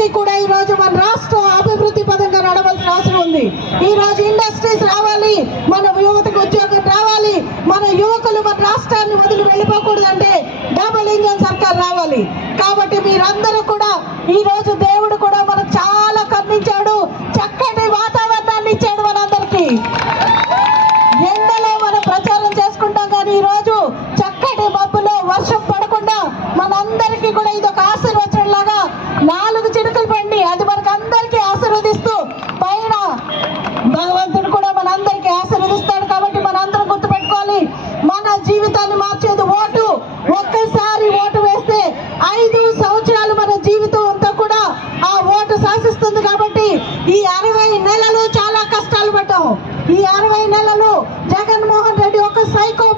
ఇవన్నిటికీ కూడా ఈ రోజు మన రాష్ట్రం అభివృద్ధి పదంగా నడవలసిన అవసరం ఉంది. ఈ రోజు ఇండస్ట్రీస్ రావాలి మన యువతకు ఉద్యోగం రావాలి మన యువకులు మన రాష్ట్రాన్ని వదిలి వెళ్ళిపోకూడదంటే డబుల్ ఇంజన్ సర్కార్ రావాలి. భగవంతుడు కూడా మనందరికి ఆశీర్వదిస్తాడు కాబట్టి మనందరం గుర్తుపెట్టుకోవాలి. మన జీవితాన్ని మార్చేది ఓటు. ఒక్కసారి ఓటు వేస్తే ఐదు సంవత్సరాలు మన జీవితం అంతా కూడా ఆ ఓటు శాసిస్తుంది కాబట్టి ఈ అరవై నెలలు చాలా కష్టాలు పడ్డాము. ఈ అరవై నెలలు జగన్మోహన్ రెడ్డి ఒక సైకో